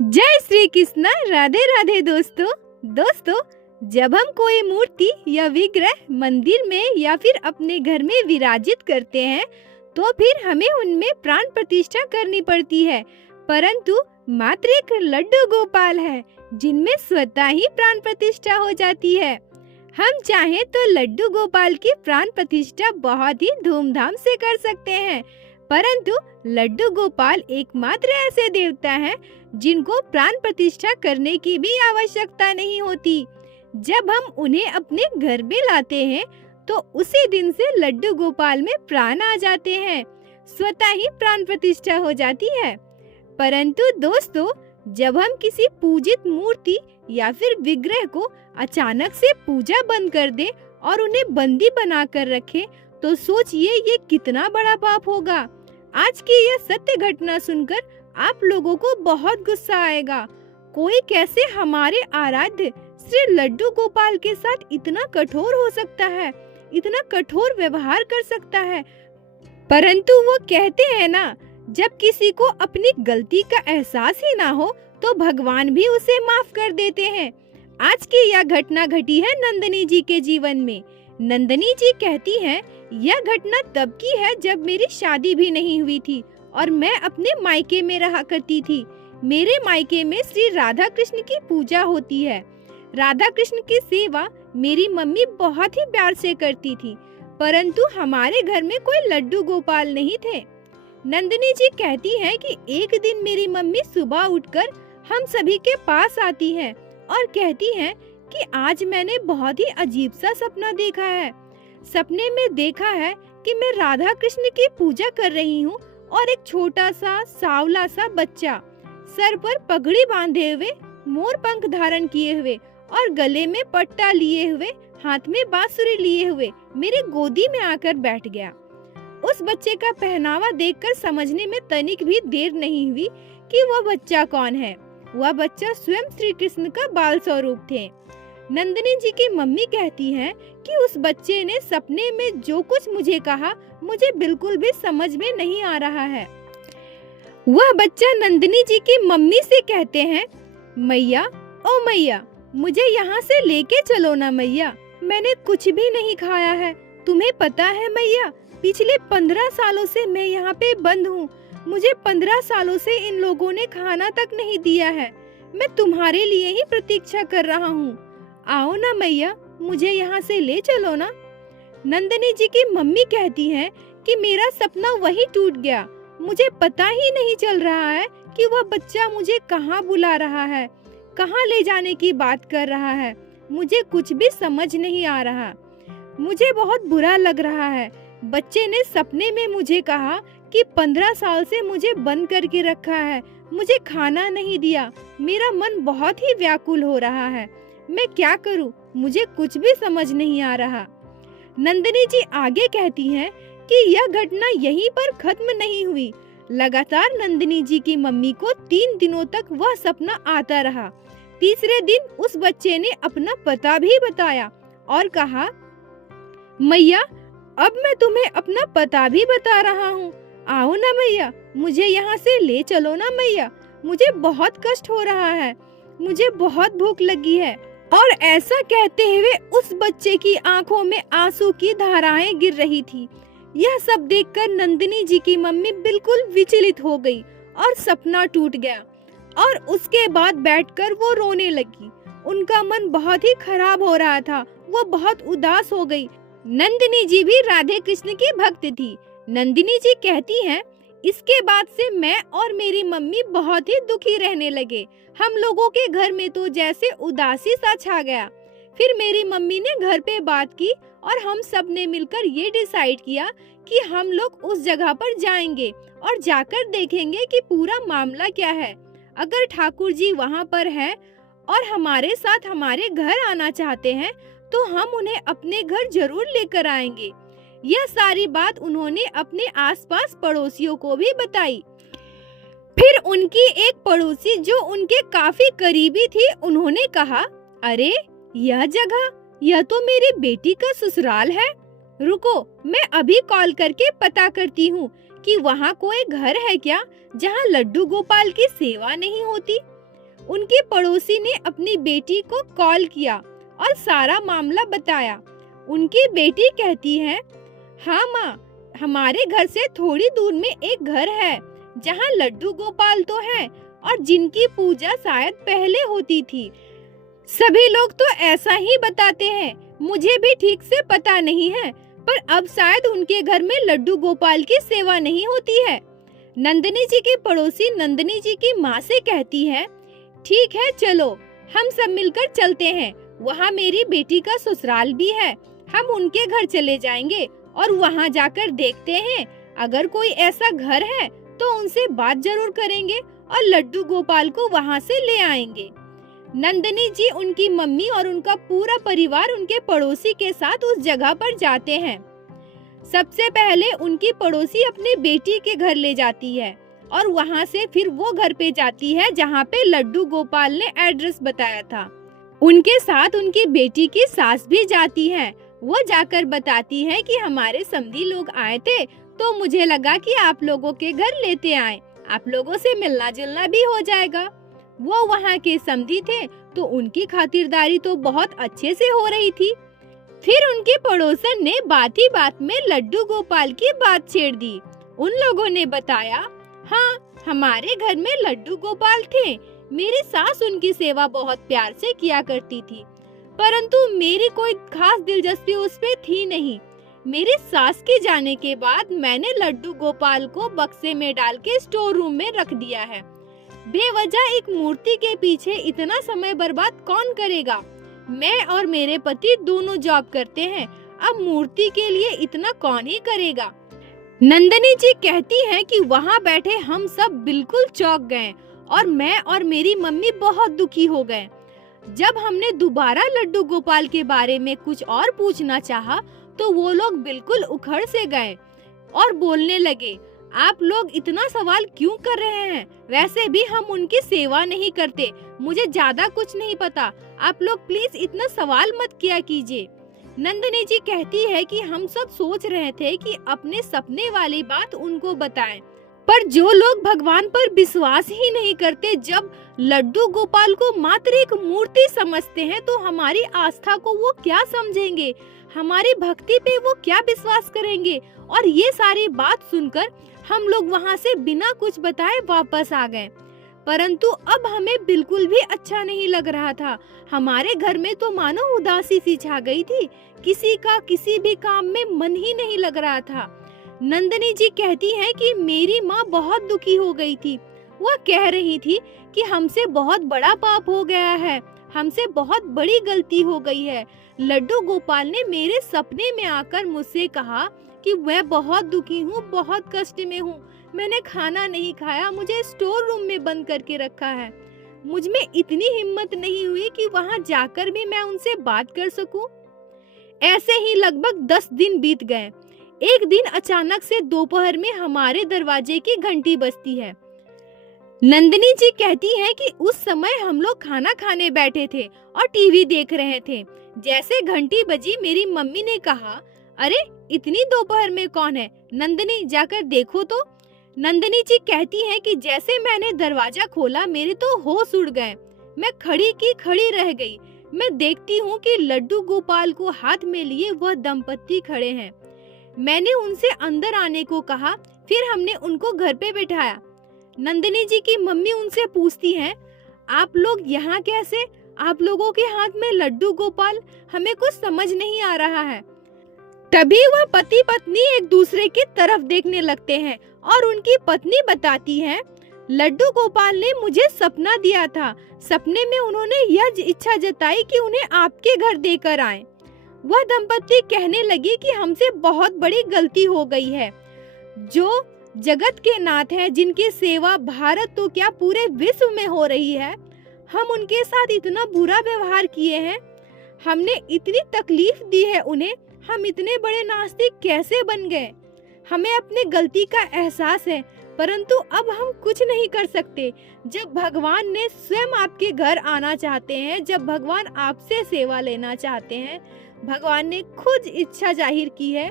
जय श्री कृष्णा। राधे राधे दोस्तों, जब हम कोई मूर्ति या विग्रह मंदिर में या फिर अपने घर में विराजित करते हैं तो फिर हमें उनमें प्राण प्रतिष्ठा करनी पड़ती है। परंतु मात्र एक लड्डू गोपाल है जिनमें स्वतः ही प्राण प्रतिष्ठा हो जाती है। हम चाहें तो लड्डू गोपाल की प्राण प्रतिष्ठा बहुत ही धूमधाम से कर सकते हैं, परंतु लड्डू गोपाल एकमात्र ऐसे देवता हैं जिनको प्राण प्रतिष्ठा करने की भी आवश्यकता नहीं होती। जब हम उन्हें अपने घर में लाते हैं तो उसी दिन से लड्डू गोपाल में प्राण आ जाते हैं, स्वतः ही प्राण प्रतिष्ठा हो जाती है। परंतु दोस्तों, जब हम किसी पूजित मूर्ति या फिर विग्रह को अचानक से पूजा बंद कर दें और उन्हें बंदी बनाकर रखें तो सोचिए ये कितना बड़ा पाप होगा। आज की यह सत्य घटना सुनकर आप लोगों को बहुत गुस्सा आएगा। कोई कैसे हमारे आराध्य श्री लड्डू गोपाल के साथ इतना कठोर हो सकता है, इतना कठोर व्यवहार कर सकता है। परंतु वो कहते हैं ना, जब किसी को अपनी गलती का एहसास ही ना हो तो भगवान भी उसे माफ कर देते हैं। आज की यह घटना घटी है नंदिनी जी के जीवन में। नंदिनी जी कहती हैं, यह घटना तब की है जब मेरी शादी भी नहीं हुई थी और मैं अपने मायके में रहा करती थी। मेरे मायके में श्री राधा कृष्ण की पूजा होती है। राधा कृष्ण की सेवा मेरी मम्मी बहुत ही प्यार से करती थी, परंतु हमारे घर में कोई लड्डू गोपाल नहीं थे। नंदिनी जी कहती हैं कि एक दिन मेरी मम्मी सुबह उठकर हम सभी के पास आती हैं और कहती हैं कि आज मैंने बहुत ही अजीब सा सपना देखा है। सपने में देखा है कि मैं राधा कृष्ण की पूजा कर रही हूँ और एक छोटा सा सांवला सा बच्चा सर पर पगड़ी बांधे हुए, मोर पंख धारण किए हुए और गले में पट्टा लिए हुए, हाथ में बांसुरी लिए हुए मेरे गोदी में आकर बैठ गया। उस बच्चे का पहनावा देखकर समझने में तनिक भी देर नहीं हुई कि वह बच्चा कौन है। वह बच्चा स्वयं श्री कृष्ण का बाल स्वरूप थे। नंदिनी जी की मम्मी कहती हैं कि उस बच्चे ने सपने में जो कुछ मुझे कहा मुझे बिल्कुल भी समझ में नहीं आ रहा है। वह बच्चा नंदिनी जी की मम्मी से कहते हैं, मैया ओ मैया, मुझे यहाँ से लेके चलो ना मैया, मैंने कुछ भी नहीं खाया है। तुम्हें पता है मैया, पिछले 15 सालों से मैं यहाँ पे बंद हूँ। मुझे 15 सालों से इन लोगों ने खाना तक नहीं दिया है। मैं तुम्हारे लिए ही प्रतीक्षा कर रहा हूँ। आओ ना मैया, मुझे यहाँ से ले चलो ना। नंदिनी जी की मम्मी कहती हैं कि मेरा सपना वही टूट गया। मुझे पता ही नहीं चल रहा है कि वह बच्चा मुझे कहाँ बुला रहा है, कहाँ ले जाने की बात कर रहा है। मुझे कुछ भी समझ नहीं आ रहा। मुझे बहुत बुरा लग रहा है। बच्चे ने सपने में मुझे कहा कि 15 साल से मुझे बंद करके रखा है, मुझे खाना नहीं दिया। मेरा मन बहुत ही व्याकुल हो रहा है। मैं क्या करूं? मुझे कुछ भी समझ नहीं आ रहा। नंदिनी जी आगे कहती हैं कि यह घटना यहीं पर खत्म नहीं हुई। लगातार नंदिनी जी की मम्मी को 3 दिनों तक वह सपना आता रहा। तीसरे दिन उस बच्चे ने अपना पता भी बताया और कहा, मैया अब मैं तुम्हें अपना पता भी बता रहा हूँ। आओ ना मैया, मुझे यहाँ से ले चलो ना मैया, मुझे बहुत कष्ट हो रहा है, मुझे बहुत भूख लगी है। और ऐसा कहते हुए उस बच्चे की आंखों में आंसू की धाराएं गिर रही थी। यह सब देखकर नंदिनी जी की मम्मी बिल्कुल विचलित हो गई और सपना टूट गया और उसके बाद बैठकर वो रोने लगी। उनका मन बहुत ही खराब हो रहा था, वो बहुत उदास हो गई। नंदिनी जी भी राधे कृष्ण की भक्त थी। नंदिनी जी कहती हैं, इसके बाद से मैं और मेरी मम्मी बहुत ही दुखी रहने लगे। हम लोगों के घर में तो जैसे उदासी सा छा गया। फिर मेरी मम्मी ने घर पे बात की और हम सब ने मिलकर ये डिसाइड किया कि हम लोग उस जगह पर जाएंगे और जाकर देखेंगे कि पूरा मामला क्या है। अगर ठाकुर जी वहाँ पर है और हमारे साथ हमारे घर आना चाहते हैं तो हम उन्हें अपने घर जरूर लेकर आएंगे। यह सारी बात उन्होंने अपने आसपास पड़ोसियों को भी बताई। फिर उनकी एक पड़ोसी जो उनके काफी करीबी थी, उन्होंने कहा, अरे यह जगह, यह तो मेरी बेटी का ससुराल है। रुको, मैं अभी कॉल करके पता करती हूँ कि वहाँ कोई घर है क्या जहाँ लड्डू गोपाल की सेवा नहीं होती। उनकी पड़ोसी ने अपनी बेटी को कॉल किया और सारा मामला बताया। उनकी बेटी कहती है, हाँ माँ, हमारे घर से थोड़ी दूर में एक घर है जहाँ लड्डू गोपाल तो है और जिनकी पूजा शायद पहले होती थी। सभी लोग तो ऐसा ही बताते हैं, मुझे भी ठीक से पता नहीं है, पर अब शायद उनके घर में लड्डू गोपाल की सेवा नहीं होती है। नंदिनी जी की पड़ोसी नंदिनी जी की माँ से कहती है, ठीक है चलो, हम सब मिलकर चलते हैं, वहाँ मेरी बेटी का ससुराल भी है, हम उनके घर चले जाएंगे और वहाँ जाकर देखते हैं, अगर कोई ऐसा घर है तो उनसे बात जरूर करेंगे और लड्डू गोपाल को वहाँ से ले आएंगे। नंदिनी जी, उनकी मम्मी और उनका पूरा परिवार उनके पड़ोसी के साथ उस जगह पर जाते हैं। सबसे पहले उनकी पड़ोसी अपनी बेटी के घर ले जाती है और वहाँ से फिर वो घर पे जाती है जहाँ पे लड्डू गोपाल ने एड्रेस बताया था। उनके साथ उनकी बेटी की सास भी जाती है। वो जाकर बताती है कि हमारे समधी लोग आए थे तो मुझे लगा कि आप लोगों के घर लेते आए, आप लोगों से मिलना जुलना भी हो जाएगा। वो वहाँ के समधी थे तो उनकी खातिरदारी तो बहुत अच्छे से हो रही थी। फिर उनके पड़ोसन ने बात ही बात में लड्डू गोपाल की बात छेड़ दी। उन लोगों ने बताया, हाँ, हमारे घर में लड्डू गोपाल थे, मेरी सास उनकी सेवा बहुत प्यार से किया करती थी, परंतु मेरी कोई खास दिलचस्पी उस पे थी नहीं। मेरी सास के जाने के बाद मैंने लड्डू गोपाल को बक्से में डाल के स्टोर रूम में रख दिया है। बेवजह एक मूर्ति के पीछे इतना समय बर्बाद कौन करेगा? मैं और मेरे पति दोनों जॉब करते हैं, अब मूर्ति के लिए इतना कौन ही करेगा? नंदिनी जी कहती हैं कि वहाँ बैठे हम सब बिल्कुल चौंक गए और मैं और मेरी मम्मी बहुत दुखी हो गए। जब हमने दोबारा लड्डू गोपाल के बारे में कुछ और पूछना चाहा तो वो लोग बिल्कुल उखड़ से गए और बोलने लगे, आप लोग इतना सवाल क्यों कर रहे हैं? वैसे भी हम उनकी सेवा नहीं करते, मुझे ज्यादा कुछ नहीं पता, आप लोग प्लीज इतना सवाल मत किया कीजिए। नंदिनी जी कहती है कि हम सब सोच रहे थे कि अपने सपने वाली बात उनको बताएं, पर जो लोग भगवान पर विश्वास ही नहीं करते, जब लड्डू गोपाल को मात्र एक मूर्ति समझते हैं तो हमारी आस्था को वो क्या समझेंगे, हमारी भक्ति पे वो क्या विश्वास करेंगे? और ये सारी बात सुनकर हम लोग वहाँ से बिना कुछ बताए वापस आ गए। परंतु अब हमें बिल्कुल भी अच्छा नहीं लग रहा था। हमारे घर में तो मानो उदासी सी छा गई थी, किसी का किसी भी काम में मन ही नहीं लग रहा था। नंदिनी जी कहती हैं कि मेरी माँ बहुत दुखी हो गई थी। वह कह रही थी कि हमसे बहुत बड़ा पाप हो गया है, हमसे बहुत बड़ी गलती हो गई है। लड्डू गोपाल ने मेरे सपने में आकर मुझसे कहा कि मैं बहुत दुखी हूँ, बहुत कष्ट में हूँ, मैंने खाना नहीं खाया, मुझे स्टोर रूम में बंद करके रखा है। मुझ में इतनी हिम्मत नहीं हुई कि वहाँ जाकर भी मैं उनसे बात कर सकूं। ऐसे ही लगभग 10 दिन बीत गए। एक दिन अचानक से दोपहर में हमारे दरवाजे की घंटी बजती है। नंदिनी जी कहती हैं कि उस समय हम लोग खाना खाने बैठे थे और टीवी देख रहे थे। जैसे घंटी बजी मेरी मम्मी ने कहा, अरे इतनी दोपहर में कौन है? नंदिनी जाकर देखो तो। नंदिनी जी कहती हैं कि जैसे मैंने दरवाजा खोला मेरे तो होश उड़ गए। मैं खड़ी की खड़ी रह गई। मैं देखती हूँ कि लड्डू गोपाल को हाथ में लिए वह दंपत्ति खड़े हैं। मैंने उनसे अंदर आने को कहा, फिर हमने उनको घर पे बिठाया। नंदिनी जी की मम्मी उनसे पूछती हैं, आप लोग यहाँ कैसे? आप लोगों के हाथ में लड्डू गोपाल? हमें कुछ समझ नहीं आ रहा है। तभी वह पति पत्नी एक दूसरे की तरफ देखने लगते हैं और उनकी पत्नी बताती है, लड्डू गोपाल ने मुझे सपना दिया था। सपने में उन्होंने यह इच्छा जताई कि उन्हें आपके घर देकर आए। वह दंपत्ति कहने लगी कि हमसे बहुत बड़ी गलती हो गई है। जो जगत के नाथ हैं, जिनकी सेवा भारत तो क्या पूरे विश्व में हो रही है, हम उनके साथ इतना बुरा व्यवहार किए हैं, हमने इतनी तकलीफ दी है उन्हें, हम इतने बड़े नास्तिक कैसे बन गए? हमें अपनी गलती का एहसास है, परंतु अब हम कुछ नहीं कर सकते। जब भगवान ने स्वयं आपके घर आना चाहते हैं, जब भगवान आपसे सेवा लेना चाहते हैं, भगवान ने खुद इच्छा जाहिर की है,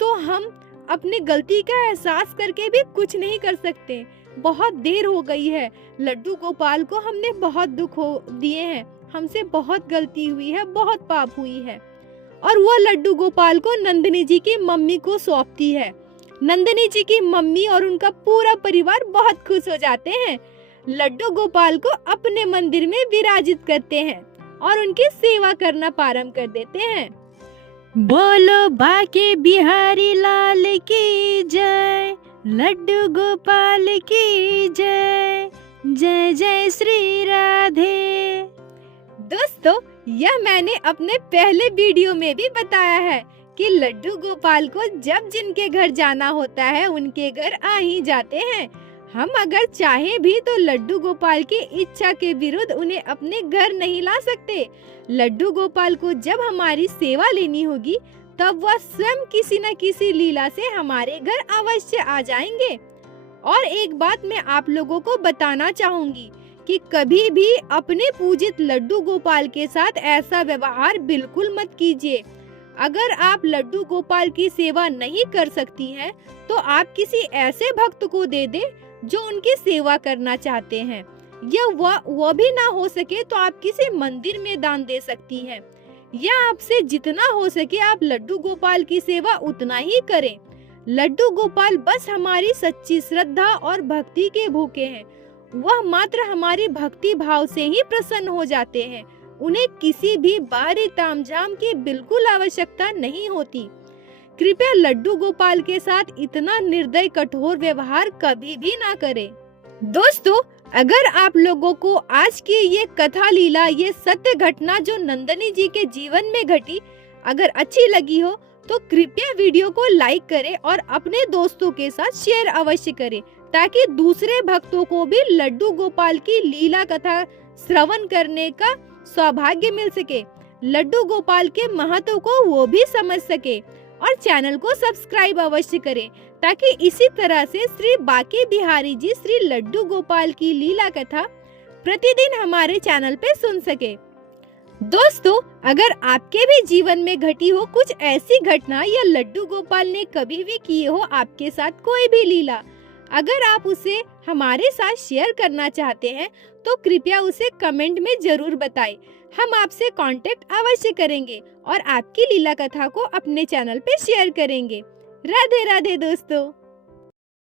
तो हम अपनी गलती का एहसास करके भी कुछ नहीं कर सकते। बहुत देर हो गई है। लड्डू गोपाल को हमने बहुत दुख हो दिए हैं, हमसे बहुत गलती हुई है, बहुत पाप हुई है। और वो लड्डू गोपाल को नंदिनी जी की मम्मी को सौंपती है। नंदिनी जी की मम्मी और उनका पूरा परिवार बहुत खुश हो जाते हैं। लड्डू गोपाल को अपने मंदिर में विराजित करते हैं और उनकी सेवा करना प्रारंभ कर देते हैं। बोलो बाके बिहारी लाल की जय, लड्डू गोपाल की जय, जय जय श्री राधे। दोस्तों, यह मैंने अपने पहले वीडियो में भी बताया है कि लड्डू गोपाल को जब जिनके घर जाना होता है उनके घर आ ही जाते हैं। हम अगर चाहें भी तो लड्डू गोपाल की इच्छा के विरुद्ध उन्हें अपने घर नहीं ला सकते। लड्डू गोपाल को जब हमारी सेवा लेनी होगी तब वह स्वयं किसी न किसी लीला से हमारे घर अवश्य आ जाएंगे। और एक बात मैं आप लोगों को बताना चाहूंगी कि कभी भी अपने पूजित लड्डू गोपाल के साथ ऐसा व्यवहार बिल्कुल मत कीजिए। अगर आप लड्डू गोपाल की सेवा नहीं कर सकती हैं, तो आप किसी ऐसे भक्त को दे दें जो उनकी सेवा करना चाहते हैं, या वह भी ना हो सके तो आप किसी मंदिर में दान दे सकती हैं, या आपसे जितना हो सके आप लड्डू गोपाल की सेवा उतना ही करें। लड्डू गोपाल बस हमारी सच्ची श्रद्धा और भक्ति के भूखे हैं। वह मात्र हमारी भक्ति भाव से ही प्रसन्न हो जाते हैं। उन्हें किसी भी बाहरी तामझाम की बिल्कुल आवश्यकता नहीं होती। कृपया लड्डू गोपाल के साथ इतना निर्दय कठोर व्यवहार कभी भी ना करें। दोस्तों, अगर आप लोगों को आज की ये कथा लीला, ये सत्य घटना जो नंदिनी जी के जीवन में घटी, अगर अच्छी लगी हो तो कृपया वीडियो को लाइक करें और अपने दोस्तों के साथ शेयर अवश्य करें, ताकि दूसरे भक्तों को भी लड्डू गोपाल की लीला कथा श्रवण करने का सौभाग्य मिल सके, लड्डू गोपाल के महत्व को वो भी समझ सके। और चैनल को सब्सक्राइब अवश्य करें, ताकि इसी तरह से श्री बाके बिहारी जी श्री लड्डू गोपाल की लीला कथा प्रतिदिन हमारे चैनल पे सुन सके। दोस्तों, अगर आपके भी जीवन में घटी हो कुछ ऐसी घटना, या लड्डू गोपाल ने कभी भी किए हो आपके साथ कोई भी लीला, अगर आप उसे हमारे साथ शेयर करना चाहते हैं तो कृपया उसे कमेंट में जरूर बताएं। हम आपसे कांटेक्ट अवश्य करेंगे और आपकी लीला कथा को अपने चैनल पे शेयर करेंगे। राधे राधे दोस्तों।